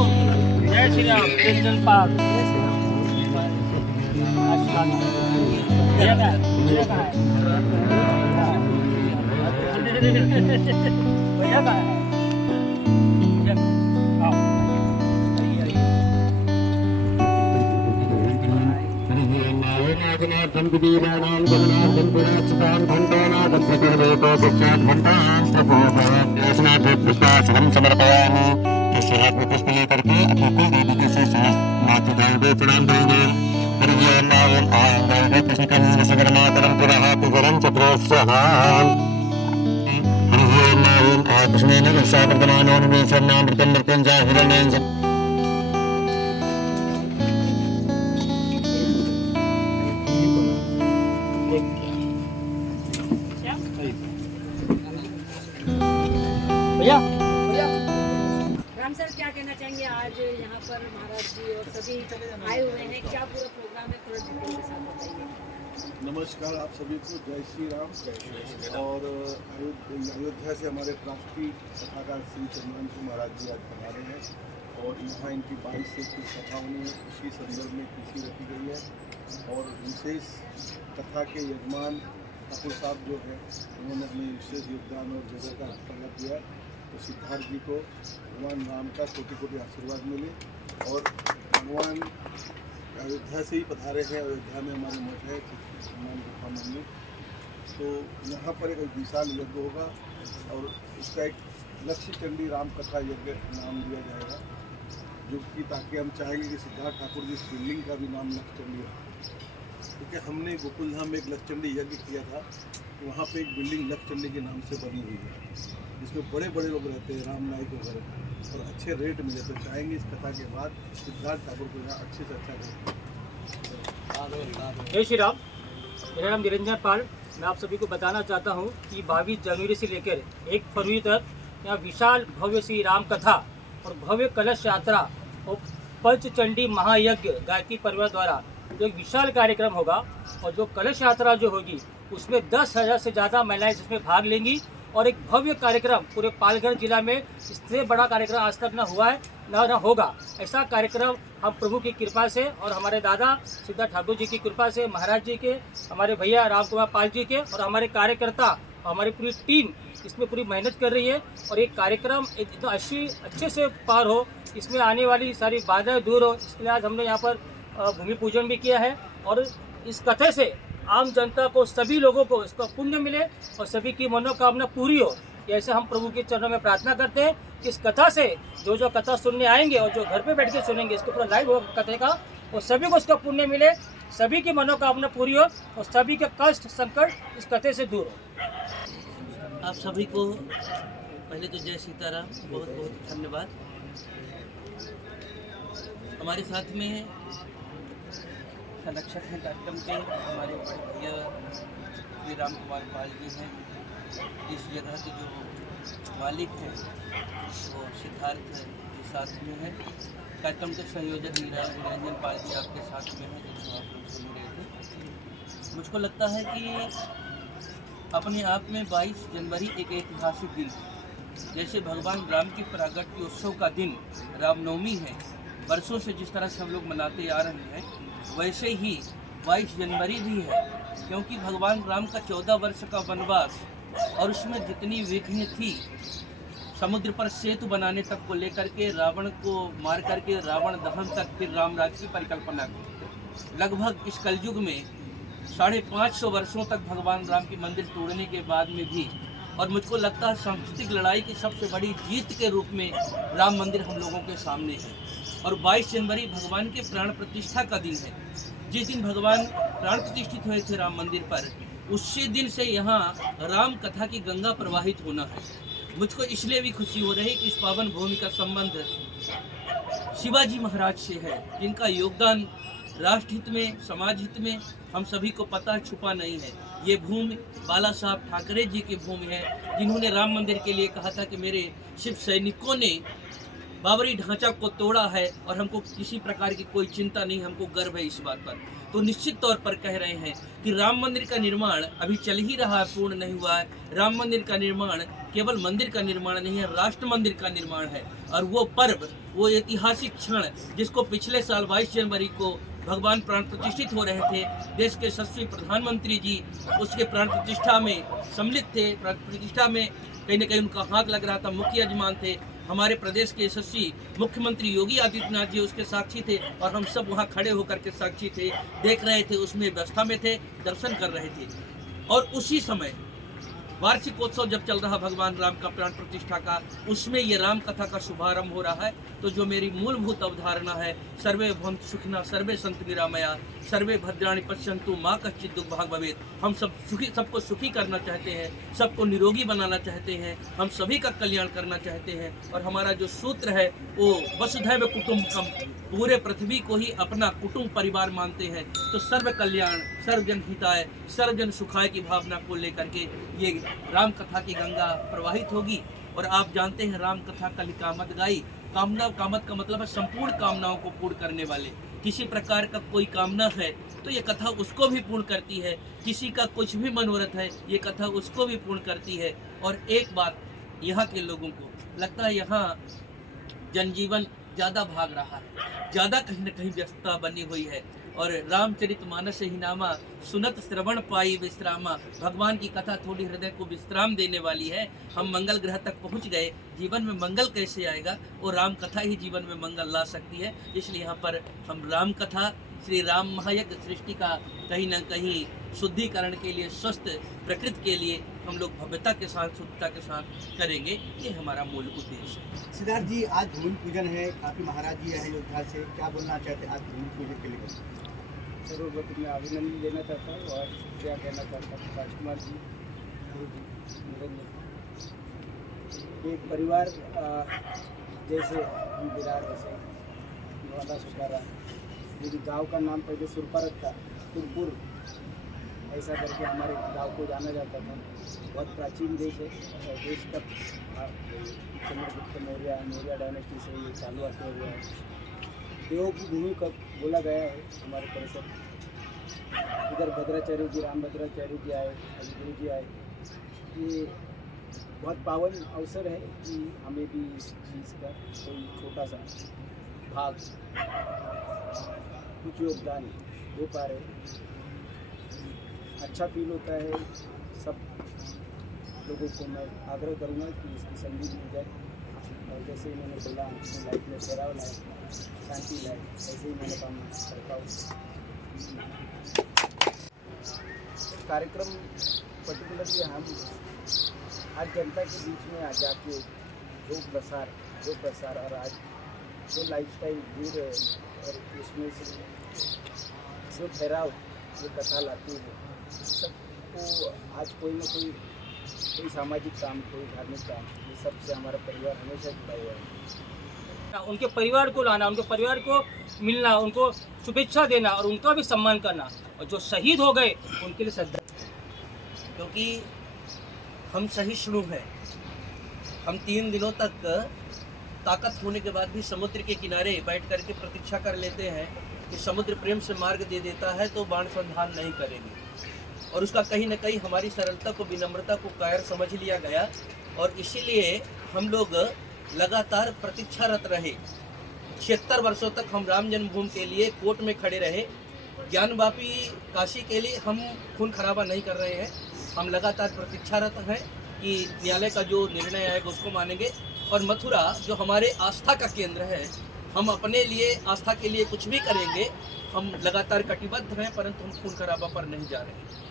जय श्री राम निरंजन पाल भैया कहाँ है? भैया कहाँ है? भैया कहाँ है? आओ। समर्पयामि। इस हाथ में पुष्प लेकर के अपने कुल देवी के से माथे दाएं प्रणाम करेंगे। भैया राम सर क्या कहना चाहेंगे आज यहाँ पर महाराज जी और सभी आए हुए हैं, क्या पूरा प्रोग्राम है, थोड़ा डिटेल के साथ बताइए। नमस्कार आप सभी को, जय श्री राम। और अयोध्या से हमारे राष्ट्रीय कथाकार श्री चंद्रवंशी महाराज जी आज पधारे हैं और यहाँ इनकी 22 से 21 कथा होनी है, उसी संदर्भ में कृषि रखी गई है। और विशेष कथा के यजमान ठाकुर साहब जो है उन्होंने अपने विशेष योगदान और जगह का हस्तला किया है। तो सिद्धार्थ जी को भगवान राम का कोटि कोटि आशीर्वाद मिले। और भगवान अयोध्या से ही पधारे हैं, अयोध्या में हमारे मठ है हनुमान गुफा मंदिर, तो यहाँ पर एक विशाल यज्ञ होगा और उसका एक लक्ष्य चंडी राम कथा यज्ञ नाम दिया जाएगा, जो कि ताकि हम चाहेंगे कि सिद्धार्थ ठाकुर जी शिवलिंग का भी नाम लक्ष्य चंडी रखा, क्योंकि हमने गोकुलधाम में एक लक्ष्य चंडी यज्ञ किया था, तो वहाँ पे एक बिल्डिंग लक्ष्य चंडी के नाम से बनी हुई है, जिसमें बड़े बड़े लोग रहते हैं, राम नायक वगैरह, और अच्छे रेट मिले। तो चाहेंगे इस कथा के बाद सिद्धार्थ ठाकुर को यहाँ अच्छे से अच्छा करें। जय श्री राम। मेरा नाम निरंजन पाल। मैं आप सभी को बताना चाहता हूँ कि 22 जनवरी से लेकर 1 फरवरी तक यहाँ विशाल भव्य श्री राम कथा और भव्य कलश यात्रा और पंचचंडी महायज्ञ गायत्री परिवार द्वारा जो एक विशाल कार्यक्रम होगा। और जो कलश यात्रा जो होगी उसमें 10,000 से ज़्यादा महिलाएं जिसमें भाग लेंगी और एक भव्य कार्यक्रम पूरे पालघर जिला में इससे बड़ा कार्यक्रम आज तक न हुआ है न होगा। ऐसा कार्यक्रम हम प्रभु की कृपा से और हमारे दादा सिद्धार्थ ठाकुर जी की कृपा से, महाराज जी के, हमारे भैया राम कुमार पाल जी के और हमारे कार्यकर्ता और हमारी पूरी टीम इसमें पूरी मेहनत कर रही है। और ये कार्यक्रम एकदम अच्छे से पार हो, इसमें आने वाली सारी बाधाएं दूर हो, इसके लिए आज हमने यहाँ पर भूमि पूजन भी किया है। और इस कथे से आम जनता को, सभी लोगों को इसका पुण्य मिले और सभी की मनोकामना पूरी हो, ऐसे हम प्रभु के चरणों में प्रार्थना करते हैं कि इस कथा से जो कथा सुनने आएंगे और जो घर पे बैठ के सुनेंगे, इसके ऊपर लाइव होगा कथे का, और सभी को इसका पुण्य मिले, सभी की मनोकामना पूरी हो और सभी के कष्ट संकट इस कथे से दूर हो। आप सभी को पहले तो जय सीताराम, बहुत बहुत धन्यवाद। हमारे साथ में संरक्षक हैं कार्यक्रम के हमारे बड़े भैया श्री राम कुमार पाल जी हैं। इस जगह के जो मालिक हैं वो सिद्धार्थ के साथ में है। कार्यक्रम के संयोजक निरंजन पाल जी आपके साथ में हैं, जिसको आप लोग सुन रहे थे। मुझको लगता है कि अपने आप में 22 जनवरी एक ऐतिहासिक दिन है। जैसे भगवान राम के प्रागट्य उत्सव का दिन रामनवमी है, वर्षों से जिस तरह से हम लोग मनाते आ रहे हैं, वैसे ही 22 जनवरी भी है, क्योंकि भगवान राम का 14 वर्ष का वनवास और उसमें जितनी विघ्न थी, समुद्र पर सेतु बनाने तक को लेकर के, रावण को मार करके रावण दहन तक, फिर राम राज्य की परिकल्पना की। लगभग इस कलयुग में 550 वर्षों तक भगवान राम की मंदिर तोड़ने के बाद में भी, और मुझको लगता है सांस्कृतिक लड़ाई की सबसे बड़ी जीत के रूप में राम मंदिर हम लोगों के सामने है। और 22 जनवरी भगवान के प्राण प्रतिष्ठा का दिन है। जिस दिन भगवान प्राण प्रतिष्ठित हुए थे राम मंदिर पर, उसी दिन से यहाँ राम कथा की गंगा प्रवाहित होना है। मुझको इसलिए भी खुशी हो रही कि इस पावन भूमि का संबंध शिवाजी महाराज से है, जिनका योगदान राष्ट्र हित में, समाज हित में हम सभी को पता है, छुपा नहीं है। ये भूमि बाला साहब ठाकरे जी की भूमि है, जिन्होंने राम मंदिर के लिए कहा था कि मेरे शिव सैनिकों ने बाबरी ढांचा को तोड़ा है और हमको किसी प्रकार की कोई चिंता नहीं, हमको गर्व है इस बात पर। तो निश्चित तौर पर कह रहे हैं कि राम मंदिर का निर्माण अभी चल ही रहा है, पूर्ण नहीं हुआ है। राम मंदिर का निर्माण केवल मंदिर का निर्माण नहीं है, राष्ट्र मंदिर का निर्माण है। और वो पर्व, वो ऐतिहासिक क्षण जिसको पिछले साल 22 जनवरी को भगवान प्राण प्रतिष्ठित हो रहे थे, देश के यशस्वी प्रधानमंत्री जी उसके प्राण प्रतिष्ठा में सम्मिलित थे। प्राण प्रतिष्ठा में कहीं न कहीं उनका हाथ लग रहा था, मुख्य यजमान थे। हमारे प्रदेश के यशस्वी मुख्यमंत्री योगी आदित्यनाथ जी उसके साक्षी थे और हम सब वहाँ खड़े होकर के साक्षी थे, देख रहे थे, उसमें व्यवस्था में थे, दर्शन कर रहे थे। और उसी समय वार्षिकोत्सव जब चल रहा भगवान राम का प्राण प्रतिष्ठा का, उसमें ये राम कथा का शुभारंभ हो रहा है। तो जो मेरी मूलभूत अवधारणा है, सर्वे भवन्तु सुखिनः सर्वे सन्तु निरामया सर्वे भद्राणि पश्यन्तु मा कश्चित् दुःखभाग् भवेत्। हम सब सुखी, सबको सुखी करना चाहते हैं, सबको निरोगी बनाना चाहते हैं, हम सभी का कल्याण करना चाहते हैं। और हमारा जो सूत्र है वो वसुधैव कुटुम्बकम, पूरे पृथ्वी को ही अपना कुटुंब परिवार मानते हैं। तो सर्व कल्याण, सर्वजन हिताय, सर्वजन सुखाय की भावना को लेकर के ये राम कथा की गंगा प्रवाहित होगी। और आप जानते हैं राम कथा कलिकामत गाई, कामना, कामत का मतलब है संपूर्ण कामनाओं को पूर्ण करने वाले। किसी प्रकार का कोई कामना है तो ये कथा उसको भी पूर्ण करती है, किसी का कुछ भी मनोरथ है ये कथा उसको भी पूर्ण करती है। और एक बात यहाँ के लोगों को लगता है, यहाँ जनजीवन ज़्यादा भाग रहा है, ज़्यादा कहीं न कहीं व्यस्तता बनी हुई है। और रामचरितमानस ही नामा सुनत श्रवण पाई विश्रामा, भगवान की कथा थोड़ी हृदय को विश्राम देने वाली है। हम मंगल ग्रह तक पहुंच गए, जीवन में मंगल कैसे आएगा, वो राम कथा ही जीवन में मंगल ला सकती है। इसलिए यहाँ पर हम राम कथा, श्री राम महायज्ञ सृष्टि का कहीं न कहीं शुद्धिकरण के लिए, स्वस्थ प्रकृति के लिए हम लोग भव्यता के साथ, शुद्धता के साथ करेंगे। ये हमारा मूल उद्देश्य है। सिद्धार्थ जी, आज भूमि पूजन है, काफी महाराज जी हैं अयोध्या से, क्या बोलना चाहते हैं आज भूमि पूजन के लिए? जरूर मैं अभिनंदन देना चाहता हूँ और क्या कहना चाहता हूँ राजकुमार जी, निरंजन, एक परिवार जैसे हम विराट जैसे वादा सुखारा, मेरी गांव का नाम पहले सुरपरत था, सुरपुर ऐसा करके हमारे गांव को जाना जाता था। बहुत प्राचीन देश है और देश का चंद्रगुप्त मौर्य डायनेस्टी से ये चालू आते हुआ है। देवों की भूमि का बोला गया है हमारे परिसर। इधर भद्राचार्य जी, राम भद्राचार्य जी आए, अभिगुरु जी आए। ये बहुत पावन अवसर है कि हमें भी इस चीज़ का कोई छोटा सा भाग, कुछ योगदान दे पा रहे। अच्छा फील होता है। सब लोगों को मैं आग्रह करूँगा कि इसकी संगीत मिल जाए और जैसे मैंने बोला अपनी लाइफ में ठहराव लाए, शांति लाए, ऐसे ही मैंने काम करता हूँ। कार्यक्रम पर्टिकुलरली हम आज जनता के बीच में आ जाके जो प्रसार और आज जो लाइफस्टाइल जी रहे हैं और उसमें से जो ठहराव ये कथा लाती है, सबको आज कोई ना कोई सामाजिक काम, कोई धार्मिक काम, ये सबसे हमारा परिवार हमेशा जुड़ा हुआ है। उनके परिवार को लाना, उनके परिवार को मिलना, उनको शुभेच्छा देना और उनका भी सम्मान करना, और जो शहीद हो गए उनके लिए श्रद्धा। क्योंकि हम सहिष्णु हैं, हम 3 दिनों तक ताकत होने के बाद भी समुद्र के किनारे बैठ करके प्रतीक्षा कर लेते हैं कि समुद्र प्रेम से मार्ग दे देता है तो बाण संधान नहीं करेंगे। और उसका कहीं न कहीं हमारी सरलता को, विनम्रता को कायर समझ लिया गया और इसीलिए हम लोग लगातार प्रतीक्षारत रहे। 76 वर्षों तक हम राम जन्मभूमि के लिए कोर्ट में खड़े रहे। ज्ञानवापी काशी के लिए हम खून खराबा नहीं कर रहे हैं, हम लगातार प्रतीक्षारत हैं कि न्यायालय का जो निर्णय आएगा उसको मानेंगे। और मथुरा जो हमारे आस्था का केंद्र है, हम अपने लिए, आस्था के लिए कुछ भी करेंगे। हम लगातार कटिबद्ध हैं, परंतु हम खून खराबा पर नहीं जा रहे हैं।